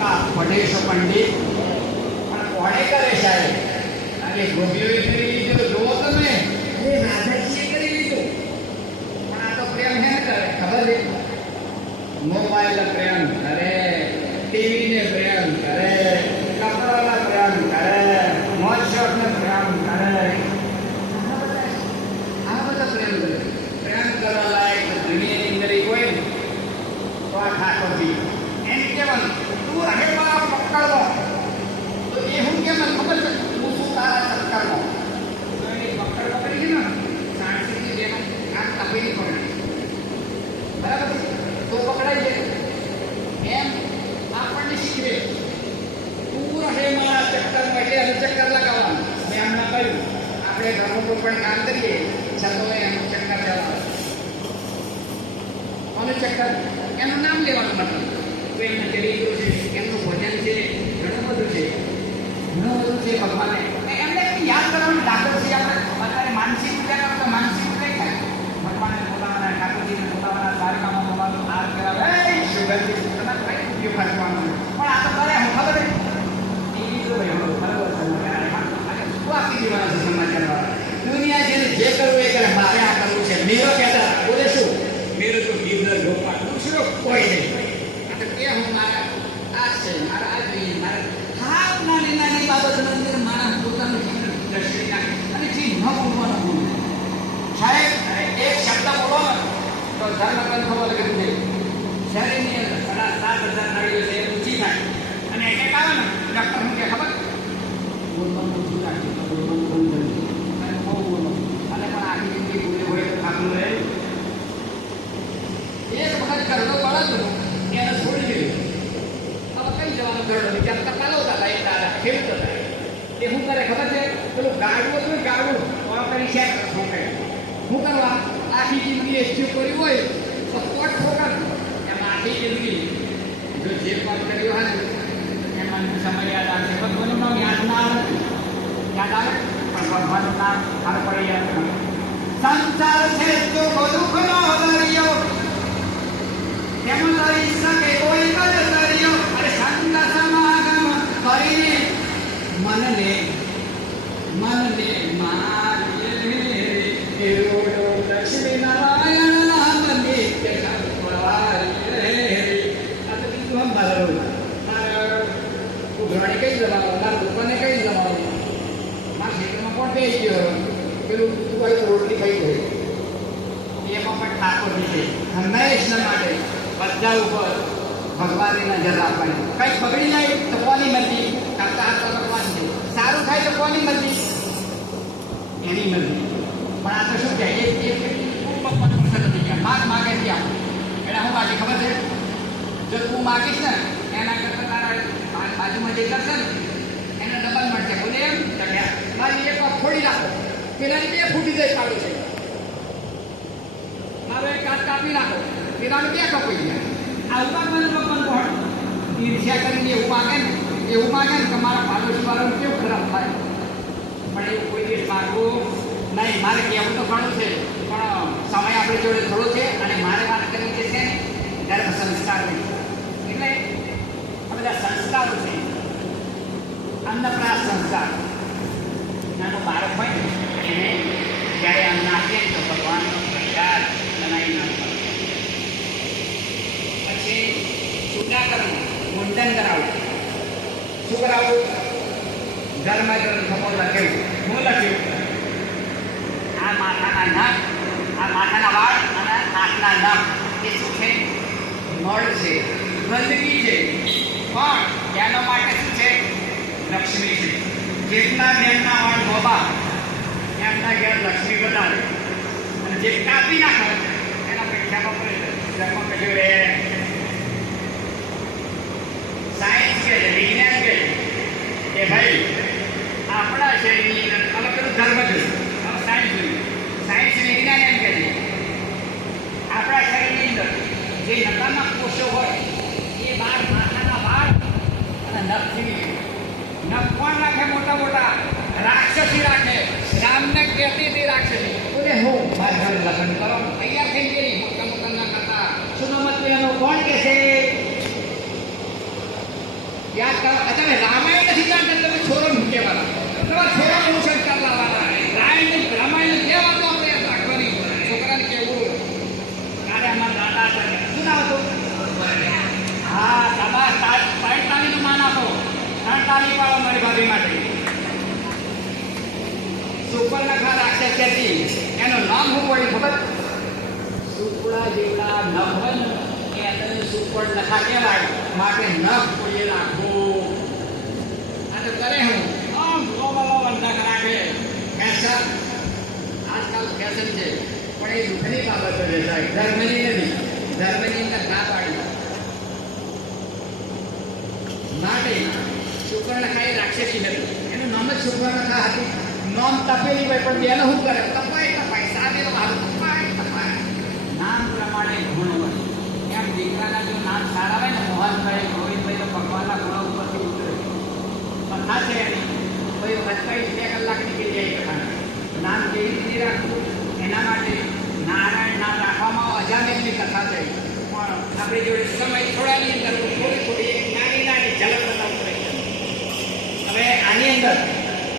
પઢેશો પંડિત પણ કોણે કરે સાહેબ? અરે ગોપીઓએ કરી લીધું, જુઓ તમે, એ રાધાજીએ કરી લીધું. પણ આ તો પ્રેમ હે કરે, ખબર છે? મોબાઈલ પ્રેમ કરે, ટીવી ને પ્રેમ કરે, કપડાના પ્રેમ કરે, મોજ શોખ ને પ્રેમ કરે, આ બધા પ્રેમ કરે. પ્રેમ કરવા લાયક દુનિયાની અંદર કોઈ તો આ ઠાકોરજી એમ કહેવાનું તું રહે મારા પકડવો. તો એ હું કેમ ખબર છે? તું શું તારા ચક્કરનો પકડ પકડી છે ને સાણસીથી જેનો આમ તપેલી પકડી, બરાબર તો પકડાઈ જાય. એમ આપણને શીખવે તું રહે મારા ચક્કરમાં, એટલે એનું ચક્કર લગાવવાનું. મેં એમના કહ્યું આપણે ઘરનું કોઈ પણ કામ કરીએ છતાં એનું ચક્કર ચલાવે. અને ચક્કર એનું નામ લેવાનું મતલબ તો એમના ચરિત્રો છે, એમનું ભજન છે, ઘણું બધું છે, ઘણું બધું છે ભગવાને. એમને યાદ કરવાનું ડાકર છે. આપણે અત્યારે માનસિક પૂજા કરતો માનસિક પૂજા થાય, ભગવાનને બોલાવવાના, ઠાકોરજીને બોલાવવાના, દ્વારકામાં બોલાવવાનું, હાર કરાવે, સુગંધિત તમારે કઈ ઉપયોગ કરવાનો. પણ આ તો કરે હું ખબર છે ટીવી તો ભાઈ બરાબર શું આપી દેવાના છે સમાચાર? દુનિયા જેને જે કરવું એ કરે, મારે આ કરવું છે. મેરો કહેતા બોલે શું? મેરો તો ગીરધર ગોપાલ, દૂસરો કોઈ નહીં. આ તો કે હું મારા આ છે, મારા આ જોઈએ, મારા હાવ નાની નાની બાબતની અંદર મારા પોતાનું જીવન દ્રષ્ટિ નાખે અને જે ન બોલવાનું બોલે. સાહેબ એક શબ્દ બોલો ને તો ધર્મગ્રંથ થવા લાગે છે. શરીરની અંદર 7,500 નળીઓ છે, ઊંચી થાય અને એક આવે ને ડૉક્ટર શું કે ખબર? બોલવાનું ઊંચું રાખે તો બોલવાનું બંધ કરી અને બહુ બોલો અને પણ આખી જિંદગી બોલે હોય તો ખાતું રહે. એક વખત કરતો પડે એને છોડી દીધું. હવે કઈ જવાનું કરડો વિચાર પાલવતા હતા, એક દાદા ખેડૂત હતા. તે શું કરે ખબર છે? પેલું ગાડવું હતું ને, ગાડવું કરી શેર શું કરે શું કરવા? આખી જિંદગી એસ્ટ્યુ કર્યું હોય તો પોટ ઠોકર એમાં આખી જિંદગી જો જે પણ કર્યું હોય એમાં સમય યાદ આવશે. ભગવાનનું નામ યાદ ના આવે, યાદ આવે પણ ભગવાનનું નામ હાર પડી યાદ નથી. સંસાર છે તો બધું ખરો દરિયો, એમાં તરી શકે કોઈ કદ દરિયો. અરે સંત સમાગમ કરીને મનને મારીએ લક્ષ્મી નારાયણ નિત્ય ઉઘરાણી કઈ જવાનું, મારા દુકાને કઈ જવાનું, મારા ક્ષેત્રમાં કોણ કહી ગયો પેલું તું રોટલી ખાઈ ગઈ. એમાં પણ ઠાકોરજી છે હંમેશના માટે બધા ઉપર ભગવાનની નજર રાખવાની. કંઈક બગડી જાય તો કોની મરજી? કરતા હાથ ભગવાન છે. સારું થાય તો કોની મરજી? એની મરજી. પણ આ તો શું કહે માગ માગે ત્યાં એટલે હું બાકી ખબર છે? જો તું માગીશ ને એના કરતા તારા બાજુમાં જે કરશે ને એને ડબલ મળશે. બોલે એમ મારી એક વાર ફોડી નાખો, પેલાની 2 ફૂટી જાય કાઢું છે. મારો એક હાથ કાપી નાખો, પેલાનું 2 કપાઈ જાય. આ ઉપાડવાનું ભગવાન કોણ? ઈર્ષ્યા કરીને એવું માગે ને કે મારા પાડોશી વાળાનું કેવું ખરાબ થાય. પણ એવું કોઈ દિવસ માગવું નહીં. મારે કહેવું તો ઘણું છે પણ સમય આપણી જોડે થોડો છે અને મારે વાત કરવી છે ને ધર્મ સંસ્કાર એટલે આ બધા સંસ્કારો છે. અન્નપ્રાસ સંસ્કાર નાનું બાળક હોય ને એને જ્યારે અન્ન આપીએ તો ભગવાનનો પ્રસાદ બનાવી નાખવાનો. પછી છૂટા કરવું, મુંડન કરાવવું. શું કરાવવું? ઘરમાં ખબર લખ્યું. હું લખ્યું? આ માથાના નખ, આ માથાના વાળ અને નાકના નખ એ શું છે? મળ છે, ગંદકી છે. પણ એના માટે શું છે? લક્ષ્મી છે. જેટલા બેનના વાળ ગોબા એમના ઘેર લક્ષ્મી વધારે અને જે કાપી નાખો એના પૈસા વપરાય ઘરમાં કશું રહે. સાયન્સ કહે છે, વિજ્ઞાન કહે કે ભાઈ આપણા શરીરની અંદર અલગ અલગ ધર્મ છે. સાયન્સ વિજ્ઞાન એમ કહે છે આપણા શરીરની અંદર જે નકામા કોષો હોય એ 12 માથાના વાળ અને નખથી. નખ કોણ રાખે? મોટા મોટા રાક્ષસી રાખે. રામને કહેતી હતી રાક્ષસી. બોલે હું મારા ઘરે લગ્ન કરો તૈયાર થઈ ગયેલી મોટા મોટા ના કરતા સુનો મત લેવાનો કોણ કે છે? યાદ કરો અત્યારે રામાયણ નથી જાણતા તમે છોરો મૂકેવાના તમારા છોરાને એવું સંસ્કાર લાવવાના રામાયણ જે વાતો આપણે યાદ રાખવાની છોકરાને કેવું કાલે અમારા દાદા હતા શું નામ હતું હા દાદા તાળીનું માન આપો તાળી પાડો મારી ભાભી માટે સુપર્ણખા રાક્ષસ હતી એનું નામ શું પડ્યું ખબર સુપડા જેવડા નખ હોય ને એ અંદર સુપર્ણખા કહેવાય માટે નખ કોઈએ રાખવું આ તો કરે હું આમ ગ્લોબલ નખ રાખે ફેશન આજકાલ ફેશન છે પણ એ દુઃખની બાબત છે સાહેબ ધર્મની નથી ધર્મની અંદર ના પાડી માટે સુપર્ણખા એ રાક્ષસી નથી એનું નામ જ સુપર્ણખા હતી નામ તપેલી હોય પણ બેનો શું કરે તપાય સાદેલો હારું તપાય નામ પ્રમાણે ગુણ હોય એમ દીકરાના જો નામ સારા હોય ને મોહનભાઈ ગોવિંદભાઈ તો ભગવાનના ગુણો ઉપરથી ઉતરે કથા છે એની કોઈ વચકાઈ 2 કલાક નીકળી જાય કથા નામ કેવી રીતે રાખવું એના માટે